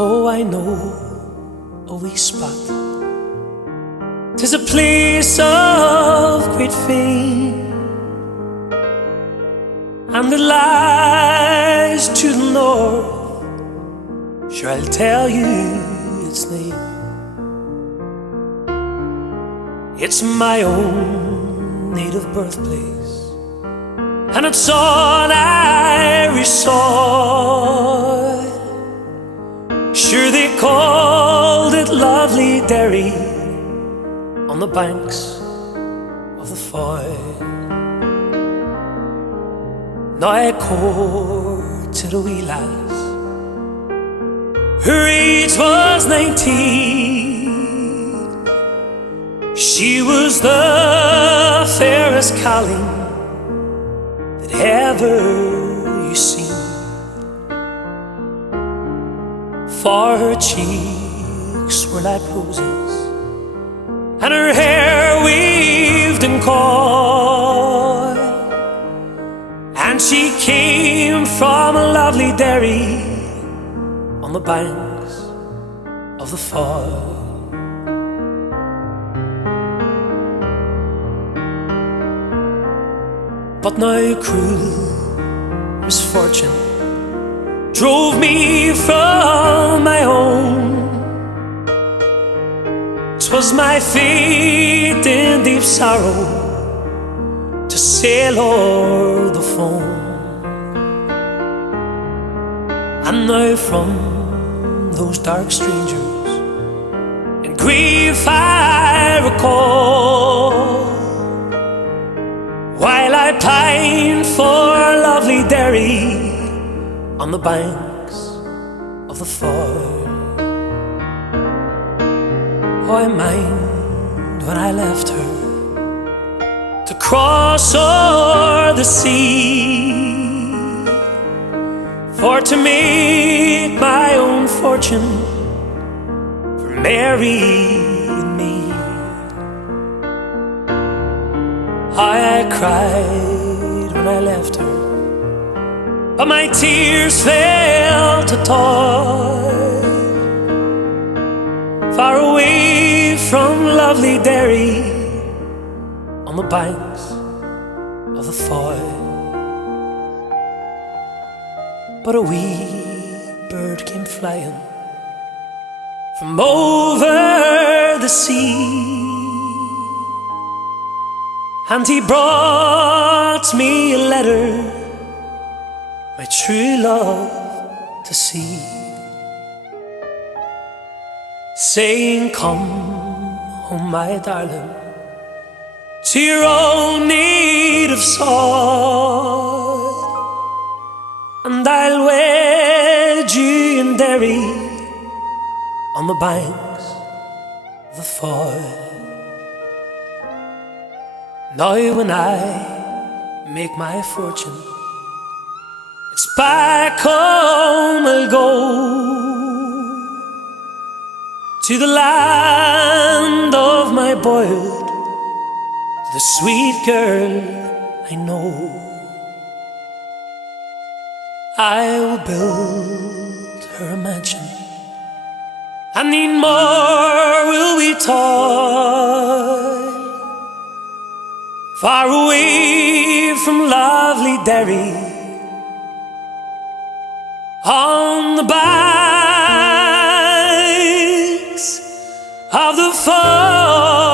Oh, I know a wee spot. 'Tis a place of great fame, and it lies to the north. Sure, I'll tell you its name. It's my own native birthplace, and it's on Irish soil. Sure, they called it lovely Derry on the banks of the Foyle. Now I courted a wee lass, her age was 19. She was the fairest colleen that ever you seen. For her cheeks were like roses, and her hair weaved in coil, and she came from a lovely Derry on the banks of the Foyle. But now cruel misfortune drove me from my home. 'Twas my fate in deep sorrow to sail o'er the foam. And now from those dark strangers in grief I recall, while I pine for lovely Derry on the banks of the Foyle. Oh, I mind when I left her to cross o'er the sea, for to make my own fortune for Mary and me. I cried when I left her, but my tears fell to toil, far away from lovely Derry on the banks of the Foyle. But a wee bird came flying from over the sea, and he brought me a letter, my true love to see, saying, "Come home, my darling, to your own native soil, and I'll wed you in Derry on the banks of the Foyle." Now when I make my fortune, it's back home I'll go, to the land of my boyhood, to the sweet girl I know. I will build her a mansion, and need more will we toil, far away from lovely Derry on the banks of the Foyle.